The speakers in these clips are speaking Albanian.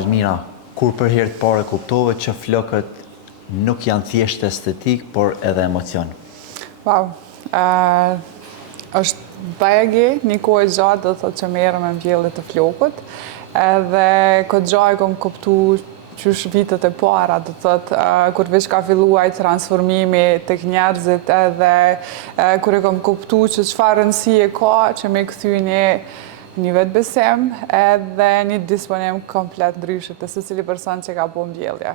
Almina, kur për herë të parë kuptove që flokët nuk janë thjesht estetik, por edhe emocion? Wow. Është begi, një kohë gjatë do thotë që merrem me mbjellje të flokut, edhe këtë gjaj kom kuptu qysh vitet e para, do thotë kur veç ka filluar ai transformimi tek njerëzit, edhe kur e kom kuptu që çfarë rëndësie ka që me kthy një vetbesim edhe një disponim komplet ndryshe të secili person që ka bërë mbjellje.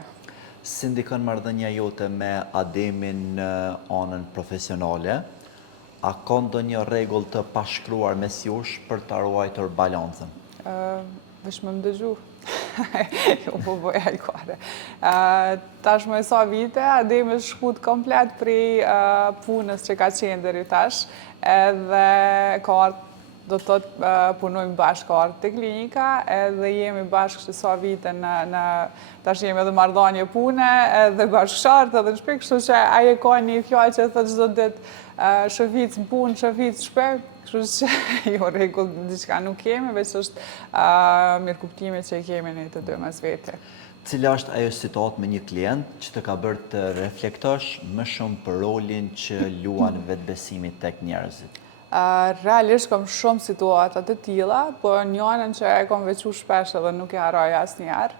Si ndikon marrëdhënia jote me Ademin në anën profesionale? A ka ndonjë rregull të pashkruar mes jush për ta ruajtur balancën? Veç më dëgju. Jo, po bëja i kore. Tash më sa vite, Ademi është shkut komplet prej punës që ka qenë deri tash, edhe ka ardhur do të thotë punojmë bashkë ardhë të klinika, edhe jemi bashkë sa vite tash jemi edhe marrëdhënie pune, edhe bashkëshortë, edhe në shtëpi, kështu që ai ka një fjalë që thotë çdo ditë shëfic në punë, shëfic shpe, kështu që jo rregull diçka nuk kemi, veç është mirëkuptimi që kemi ne të dy mes vete. Cila është ajo situatë me një klient që të ka bërë të reflektosh më shumë për rolin që luan vetbesimit tek njerëzit? Realisht kam shumë situata të tilla, po njënën që e kam veçu shpesh edhe nuk e harroj asnjëherë,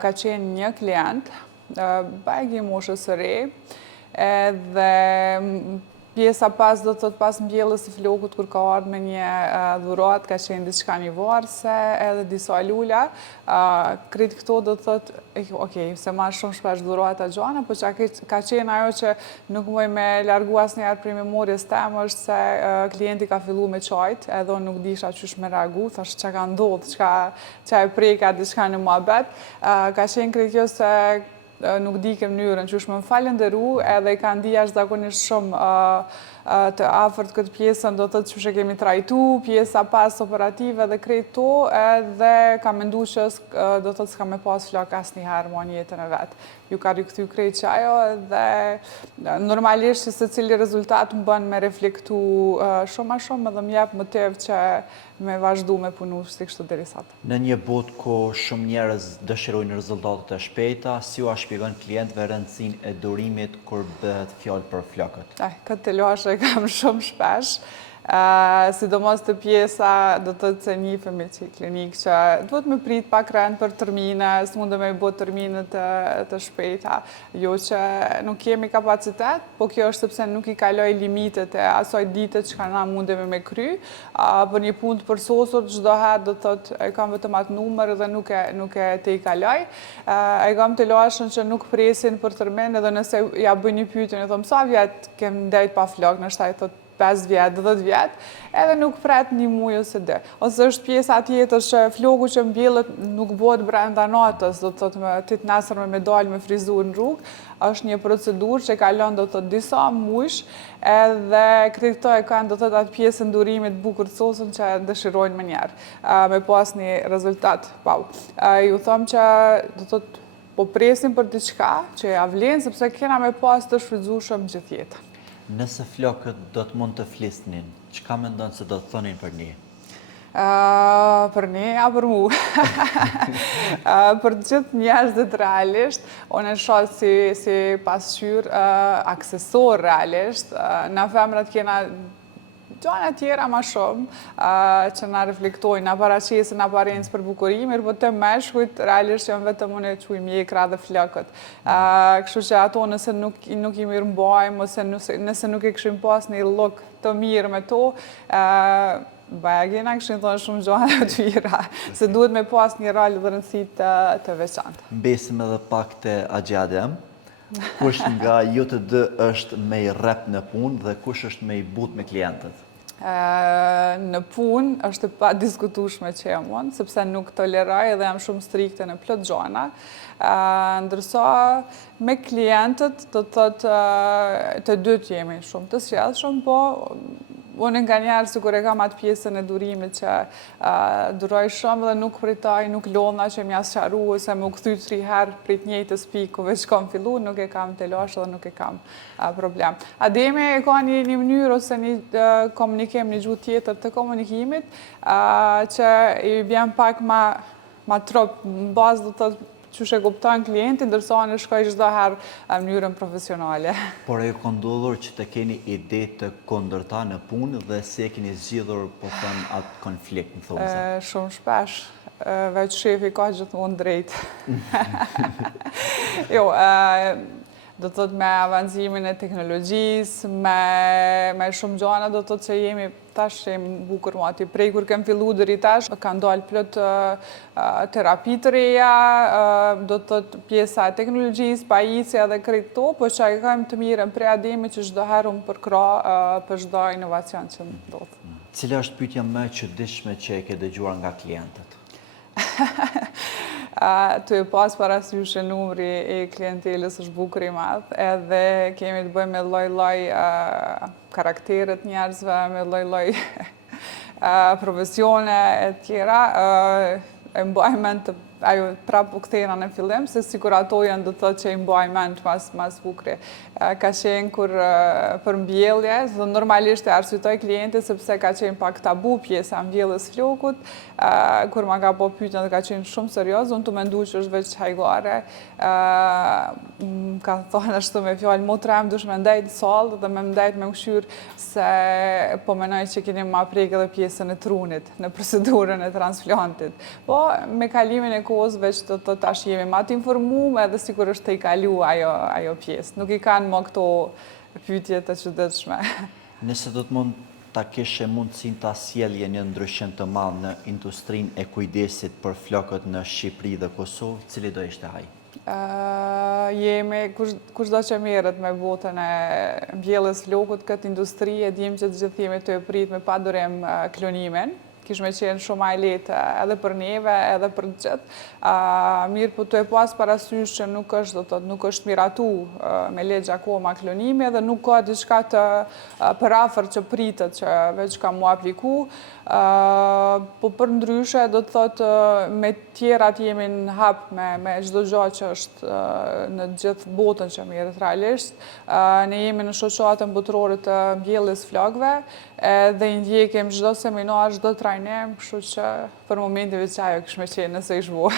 ka qenë një klient, bagi moshës së re, edhe pjesa pas do të thotë pas mbjelljes së flokut kur ka ardhur me një dhuratë, ka qenë diçka një varse, edhe disa lula, krejt këto do të thotë, okej, se ma shumë shpesh dhurata gjana, po që ka qenë ajo që nuk muj me largu asnjëherë prej memorjes temë është se klienti ka fillu me qajt, edhe unë nuk disha qysh me reagu, thash që ka ndodhë, që e preka diçka në muhabet, ka qenë krejt kjo se nuk di ke mënyrën që më falenderu, edhe i ka ndi jashtëzakonisht shumë të afërt këtë pjesën, do të thotë që kemi trajtu, pjesa pas operative dhe krejt to, edhe ka mendu që do të thotë s'ka me pas flok asnjëherë më në jetën e vetë. Ju ka rikthy krejt që ajo, dhe normalisht që secili rezultat më bën me reflektu shumë a shumë, edhe më jep motiv që me vazhdu me punu si kështu deri sot. Në një botë ku shumë njerëz dëshirojnë rezultate të shpejta, si u shpjegon klientëve rëndësinë e durimit kur bëhet fjalë për flokët? Këtë të lashë e kam shumë shpesh, sidomos të pjesa do të të njifemi që klinikë që duhet me prit pak rend për termine, s'mundë me i bot termine të shpejta, jo që nuk kemi kapacitet, po kjo është sepse nuk i kaloj limitet e asoj ditët që ka na mundemi me kry, për një punë të përsosur çdo herë do të thotë e kam vetëm atë numër dhe nuk e të i kaloj, e kam të lashën që nuk presin për termin, edhe nëse ja bëj një pyetje, e thom sa vjet kem ndejt pa flok, nështë ai thotë 5 vjetë, 10 vjetë, edhe nuk pret një muj ose 2. Ose është pjesa tjetër që floku që mbjellet nuk bëhet brenda natës, do të thotë ti të nesër me dalë me frizur në rrugë, është një procedurë që kalon do të thotë disa mujsh, edhe këto e kanë do të thotë atë pjesën durimit bukur të sosën që dëshirojnë më njerë, me pas një rezultat. Ju thom që do të thotë po presim për diçka që ja vlen, sepse kena me pas të shfrytzueshëm gjithë jetën. Nëse flokët do të mund të flisnin, çka mendon se do të thonin për ne? Për ne, a për mu? Për gjithë njerëzit realisht, unë e shoh si pasqyrë aksesor realisht, na femrat kena gjana tjera ma shumë që na reflektojnë, na paraqesin aparencë për bukurimir, po të meshkujt realisht janë vetëm unë e quj mjekra dhe flokët. Kështu që ato nëse nuk i mirëmbajmë, ose nëse nuk e këshim pas një look të mirë me to, bagina këshin thonë shumë gjana të vira, se duhet me pas një rol dhe rëndësi të veçantë. Mbesim edhe pak të Adem. Kush nga ju të dy është me i rrep në punë dhe kush është me i but me klientët? Në punë është pa diskutueshme që jam unë, sepse nuk toleroj dhe jam shumë strikte në plot gjana. Ndërsa me klientët do të thotë të dytë jemi shumë të sjellshëm, po unë nga njerë sikur e kam atë pjesën e durimit që duroj shumë dhe nuk pritoj, nuk lodha që m'ja sqaru ose më u kthy 3 herë prej të njëjtës pikëve që kam fillu, nuk e kam të lashë dhe nuk e kam problem. Ademi e ka një mënyrë ose një komunikim, një gjuhë tjetër të komunikimit që i bjen pak ma ma trop, në bazë do të thotë që e kupton klienti, ndërsa në shkoj çdo herë në mënyrën profesionale. Por e ka ndodhur që të keni ide të kundërta në punë dhe se keni zgjidhur, po thënë, atë konflikt, në thonëse? Shumë shpesh, veç shefi ka gjithmonë drejt. Jo, do të thotë me avancimin e teknologjisë, me shumë gjana, do të thotë që jemi tash jemi bukur mati. Prej kur kem fillu deri tash, ka ndalë plot terapi të reja, do të thotë pjesa e teknologjisë, pajisja dhe krejt këto, po që e kam të mirën prej ademi që çdo herë unë përkra për çdo inovacion që ndodh. Cila është pyetja më e çuditshme që e ke dëgjuar nga klientët? Të e pas parasysh e numri e klientelës është bukur i madh, edhe kemi të bëjmë me lloj-lloj karakteret njerëzve, me lloj-lloj profesione e tjera. E mbaj mend të ajo prapë u kthena në fillim, se sikur ato janë do të thotë që i mbaj mend mas bukri. Ka qenë kur për mbjellje, dhe normalisht e arsyetoj klientit sepse ka qenë pak tabu pjesa mbjelljes flokut, kur ma ka po pyetjen dhe ka qenë shumë serioz, unë të mendu që është veç hajgare, ka thonë ashtu me fjalë, motra jam dush me ndajt sallë dhe me ndajt me këshyr se po menoj që keni ma prek edhe pjesën e trunit në procedurën e transplantit. Po, me kalimin e kohës veç të tash jemi ma të informuar edhe sikur është të i kalu ajo pjesë. Nuk i kanë më këto pyetje të çuditshme. Nëse do të mund ta kishe mundësin ta sjellje një ndryshim të madh në industrinë e kujdesit për flokët në Shqipëri dhe Kosovë, cili do ishte ai? Jemi, kushdo që merret me botën e mbjelljes flokut, këtë industri e dim që të gjithë jemi të e prit me padurim klonimin. Kishme qenë shumë e lehtë edhe për neve, edhe për gjithë. Mirë, po të e pas parasysh që nuk është miratu me legj akoma klonimi dhe nuk ka diçka të përafër që pritet që veç ka mu apliku. Po për ndryshe, do të thotë me tjerat jemi në hap me çdo gjë që është në gjithë botën që merret realisht. Ne jemi në shoqatën botërore të mbjelljes flokëve dhe i ndjekim çdo seminar, çdo trajnim, kështu që për momentin veç ajo kishme qenë nëse ish bua.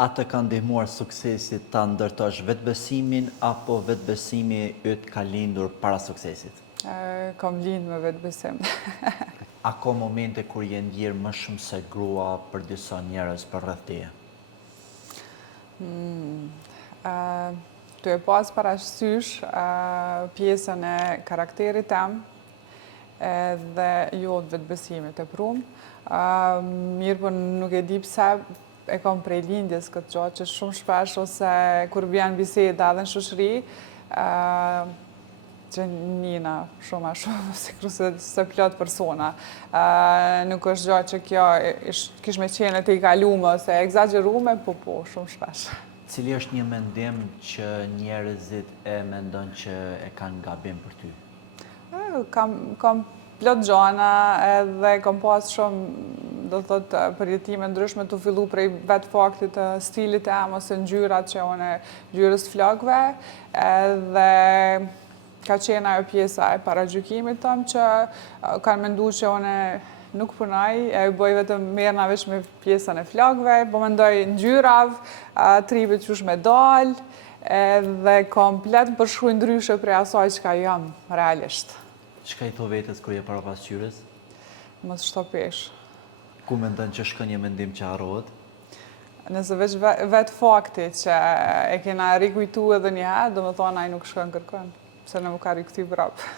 A të ka ndihmuar suksesit ta ndërtosh vetbesimin apo vetbesimi yt ka lindur para suksesit? Kam lind me vetbesim. A ka momente kur je ndjerë më shumë se grua për disa njerëz për rreth teje? Të e pas parasysh pjesën e karakterit tem dhe jo të vetbesimit e prum. Mirë, për nuk e di pse e kam prej lindjes këtë gjatë që shumë shpesh ose kur vjen biseda edhe në shoqëri, që njina shumë a shumë, se plot persona. Nuk është gjatë që kjo kishme qenë të i kalume ose egzagerume, po shumë shpesh. Cili është një mendim që njerëzit e mendon që e kanë gabim për ty? Kam plot gjana edhe kam pas shumë, do të thotë, përjetime ndryshme të fillu prej vetë faktit të stilit e am ose ngjyrat që unë ngjyrës flokëve, edhe ka qenë ajo pjesa e paragjykimit tëm që kanë mendu që unë nuk punoj, e bëj vetëm merrna veç me pjesën e flokëve, po mendoj ngjyrav, tripit qysh me dal, edhe komplet përshkruaj ndryshe prej asaj çka jam realisht. Çka i tho vetes kur je para pasqyrës? Mos shtopesh. Ku mendon që shkon një mendim që harrohet? Nëse veç vetë fakti që e kena rikujtu edhe një herë, do më thonë ai nuk shkon kërkon, se në më ka rikëty prapë.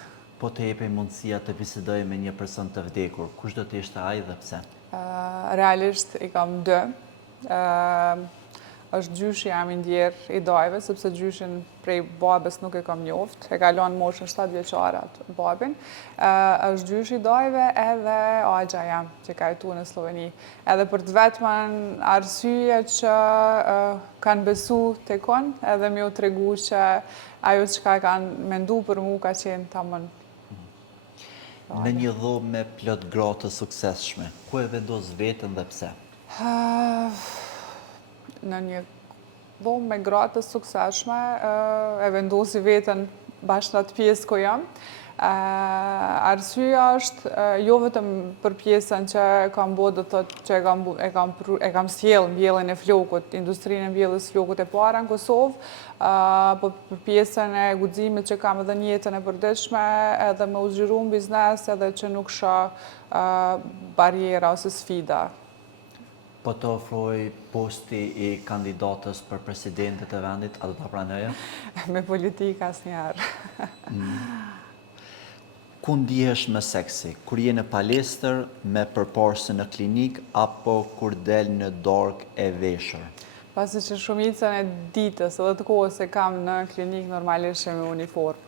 Po të jepej mundësia të bisedoj me një person të vdekur, kush do të ishte ai dhe pse? Realisht i kam 2. Është gjyshi jam i ndjerë i dajve, sepse gjyshin prej babes nuk e kam njoft, e kalon moshën 7 vjeçare atë babin. Është gjyshi i dajve edhe agja jam që ka jetu në Sloveni. Edhe për të vetman arsye që kanë besu të kon, edhe mi u tregu që ajo që ka kanë mendu për mu ka qenë tamën. Në një dhomë me plot gra të suksesshme, ku e vendos veten dhe pse? Në një dhomë me gratë të suksesshme, e vendosi veten bashkë në atë pjesë ku jam. Arsyeja është jo vetëm për pjesën që kam bërë, do të thotë që e kam sjellë mbjelljen e flokut, industrinë e mbjelljes flokut e para në Kosovë, po për pjesën e guximit që kam edhe në jetën e përditshme, edhe me u zgjeru në biznes, edhe që nuk shoh barjera ose sfida. Po të ofroj posti i kandidatës për presidentet e vendit, a do ta pranoje? Me politika asnjëherë. Ku ndihesh më seksi? Kur je në palestër, me përparse në klinik, apo kur del në darkë e veshur? Pasi që shumicën e ditës edhe të kohës e kam në klinik, normalisht me uniformë.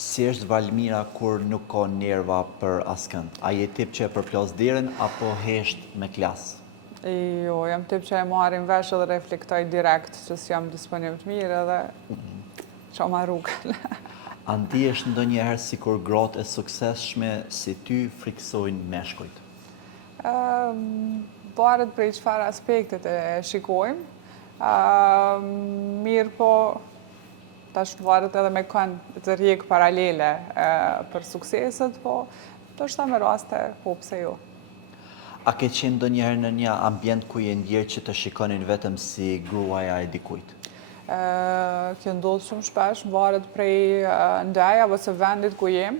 Si është Valmira kur nuk ka nerva për askënd? A je tip që e përplas derën apo hesht me klas? Jo, jam tip që e marrin vesh edhe reflektoj direkt që s'jam disponim të mirë edhe qa ma rrugën. A ndihesh ndonjëherë si kur gratë e suksesshme si ty friksojnë meshkujt? Varet prej çfarë aspektet e shikojmë. Mirë po, tash varet edhe me kënë të rjekë paralele për sukseset, po të është ta me raste, po pse jo. A ke qenë ndonjëherë në një ambient ku je ndjerë që të shikonin vetëm si gruaja e dikujt? Kjo ndodhë shumë shpesh, varet prej ndaja ose vendit ku jem.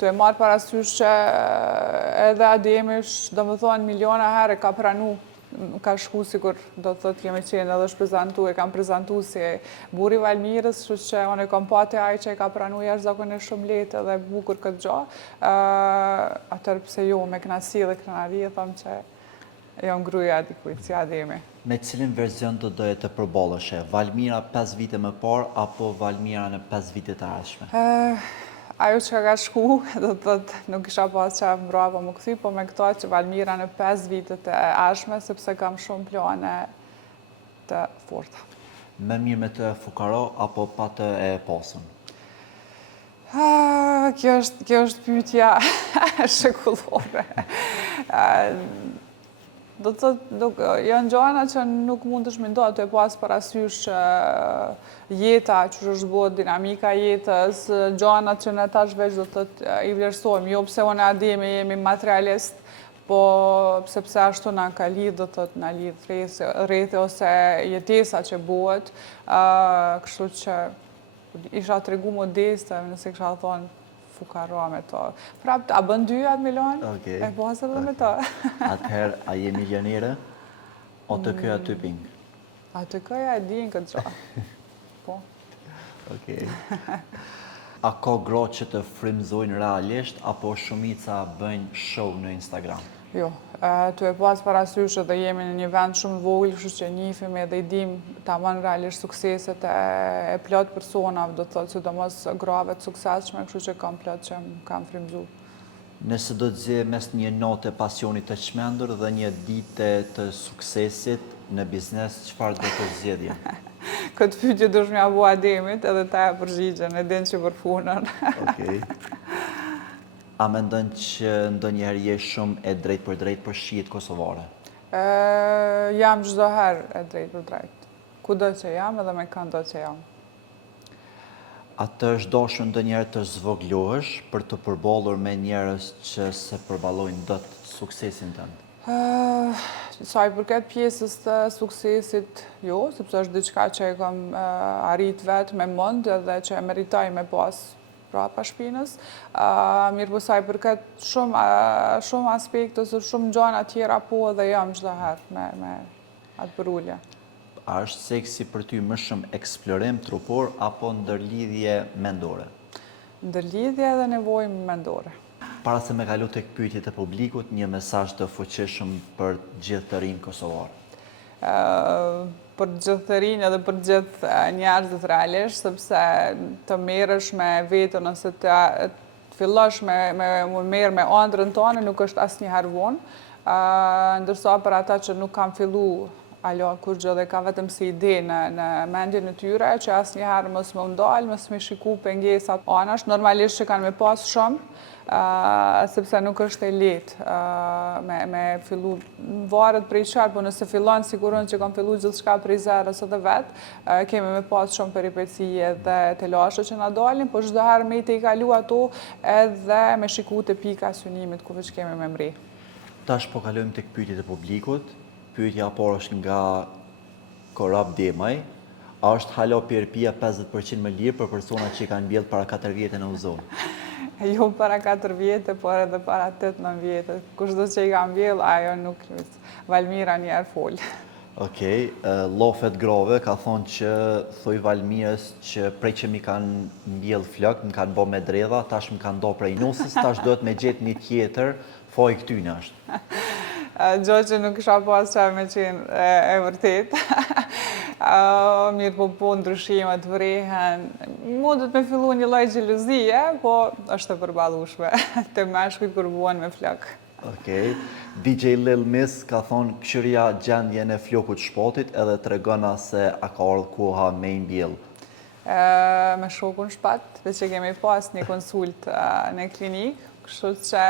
Tu e marrë parasysh që edhe Ademi, do më thonë, miliona herë ka pranu, ka shku sikur do të thotë kemi qenë edhe shprezentu, e kam prezentu si buri Valmirës, kështu që unë e kam pati ai që e ka pranu jashtëzakonisht shumë lehtë edhe bukur këtë gjë. Atëherë pse jo, me kënaqësi dhe krenari e them që jam gruaja e dikujt si Ademi. Me cilin verzion do doje të përballeshe? Valmira 5 vite më parë apo Valmira në 5 vitet e ardhshme? Ajo që ka shku, do të thotë nuk kisha pas qef mbrapa më kthy, po me këto që Valmira në 5 vitet e ardhshme, sepse kam shumë plane të forta. Më mirë me të fukaro apo pa të e pasur? Kjo është pyetja shekullore. Do të thotë, janë gjëra që nuk mund të shmendoj, të e pas parasysh jeta, që është bërë dinamika jetës, gjëra që ne tash veç do të thotë i vlerësojmë, jo pse unë Ademi jemi materialist, po sepse ashtu na ka lidh, do të thotë na lidh rrethë ose jetesa që bëhet, kështu që isha tregu modeste, nëse kisha thonë fukaro me to. Prapë, a bën 2 atë milion? Okej. E pas edhe me to. Atëherë, a je milionere? O të këja ty ping? A të këja e din këtë gjo. Po. Okej. A ka gra që të frymëzojnë realisht, apo shumica bëjnë show në Instagram? Jo, tu e pas parasysh edhe jemi në një vend shumë vogël, kështu që njihemi edhe i dim tamam realisht sukseset e plot personave, do të thotë sidomos grave të suksesshme, kështu që kam plot që kam frymëzuar. Nëse do të zgjedh mes një note pasionit të çmendur dhe një dite të suksesit në biznes, çfarë do të zgjedhje? Këtë pyetje dush m'ia bëu Ademit, edhe ta e përgjigjen, e din që për punën. Okej. A mendon që ndonjëherë je shumë e drejtë për shihet kosovare? Jam çdo herë e drejtë për drejtë. Kudo që jam edhe me këndo që jam. A të është dashur ndonjëherë të zvoglohesh për të përballur me njerëz që se përballojnë dot suksesin tënd? Sa i përket pjesës të suksesit, jo, sepse është diçka që e kam arrit vetë me mend edhe që e meritoj me pas prapa shpinës. Mirë po sa i përket shumë aspekte ose shumë gjëra tjera, po edhe jam çdo herë me atë përullje. A është seksi për ty më shumë eksplorim trupor apo ndërlidhje mendore? Ndërlidhje dhe nevojë mendore. Para se me kalu tek pyetjet e publikut, një mesazh të fuqishëm për gjithë të rinj kosovar. Për gjithë të rinj edhe për gjithë njerëzit realisht, sepse të merresh me vetën ose të fillosh me merr me ëndrrën tonë nuk është asnjëherë vonë, ndërsa për ata që nuk kanë filluar alo kur gjë dhe ka vetëm si ide në mendjen e tyre që asnjëherë mos më ndalë, mos më shiku pengesat anash, normalisht që kanë me pas shumë, sepse nuk është e lehtë me fillu varet prej çfarë, po nëse fillon siguron që kanë fillu gjithçka prej zero ose dhe vetë, kemi me pas shumë peripecije dhe telashe që na dalin, po çdo herë me i kalu ato edhe me shiku te pika e synimit ku veç kemi me mri. Tash po kalojmë tek pyetjet e publikut. Pyetja e parë është nga Korab Demaj. A është hala PRP-ja 50% më lirë për personat që kanë mbjellë para 4 vjetë në zonë? Jo para 4 vjetë, por edhe para 8-9 vjetë. Kushdo që i ka mbjellë, ajo nuk Valmira njerë folë. Okej, Lofet Grove ka thonë që thoj Valmirës që prej që mi kanë mbjellë flok, më kanë bo me dredha, tash më kanë do prej nusës, tash do të me gjetë një tjetër, foj këtyne është. Gjo që nuk isha pas që me qenë e vërtet. Mirë po ndryshime të vrehen. Mundet me fillu një lloj xhelozie, po është e përballueshme. Të mashkujt kur buan me flok. Okej. DJ Lil Miss ka thonë këshirja gjendjen e flokut shpatit edhe tregona se a ka ardhur koha me i mbjell. Me shokun shpat, dhe që kemi pas një konsult në klinik, kështu që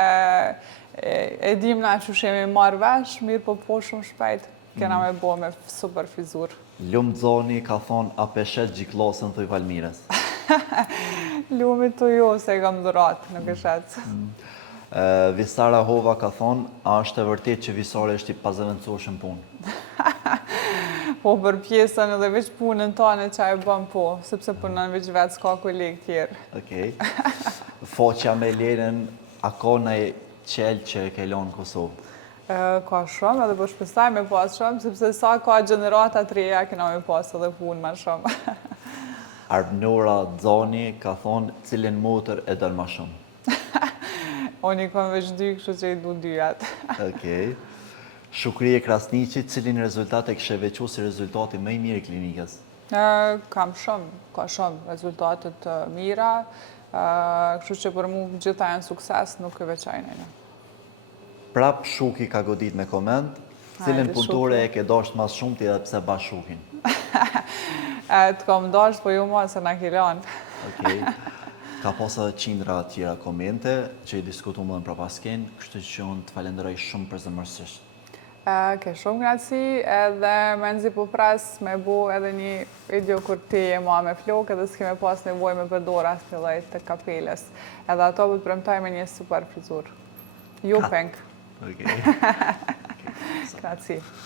e dim na që shemi marrë vesh, mirë po shumë shpejt, kena me bo me super fizur. Lumë Zoni ka thonë a peshet gjiklasën thoj Valmires. Lumi të jo, se e kam dhurat, nuk e shetë. Visara Hova ka thonë, a është e vërtet që Visare është i pazëvendësoshëm punë? Po për pjesën edhe veç punën tane që e bëm po, sepse punën veç vetë s'ka kolegë tjerë. Okej. Foqa me Lenën, a ka në qelë që e kelon Kosovë? Ka shumë, edhe po shpestaj me pas shumë, sepse sa ka gjenerata të reja, kena me pas edhe punë ma shumë. Arbnora Zoni ka thonë, cilin motor e dërë ma shumë? Unë i kom veç dy, kështu që i du dyat. Okej. Shukrije Krasniqi, cilin rezultate kështë vequ si rezultati më i mirë i klinikës? Kam shumë, ka shumë rezultatet të mira, kështu që për mu gjitha janë sukses, nuk e veçajnë. Prap Shuki ka godit me koment, cilin punëtore e ke dasht mas shumë ti dhe pse bash Shukin? Të kom dasht, po ju ma se na kilan. Okej. Ka posa dhe qindra tjera komente që i diskutu më dhe në prapasken, kështu që unë të falenderoj shumë për zëmërsisht. Ke shumë graci, edhe me nëzi po pres me bu edhe një video kur ti e ma me flok edhe s'keme pas nevoj me përdor as një lejt të kapeles. Edhe ato për të premtaj me një super frizur. Ju peng. Okej. Graci.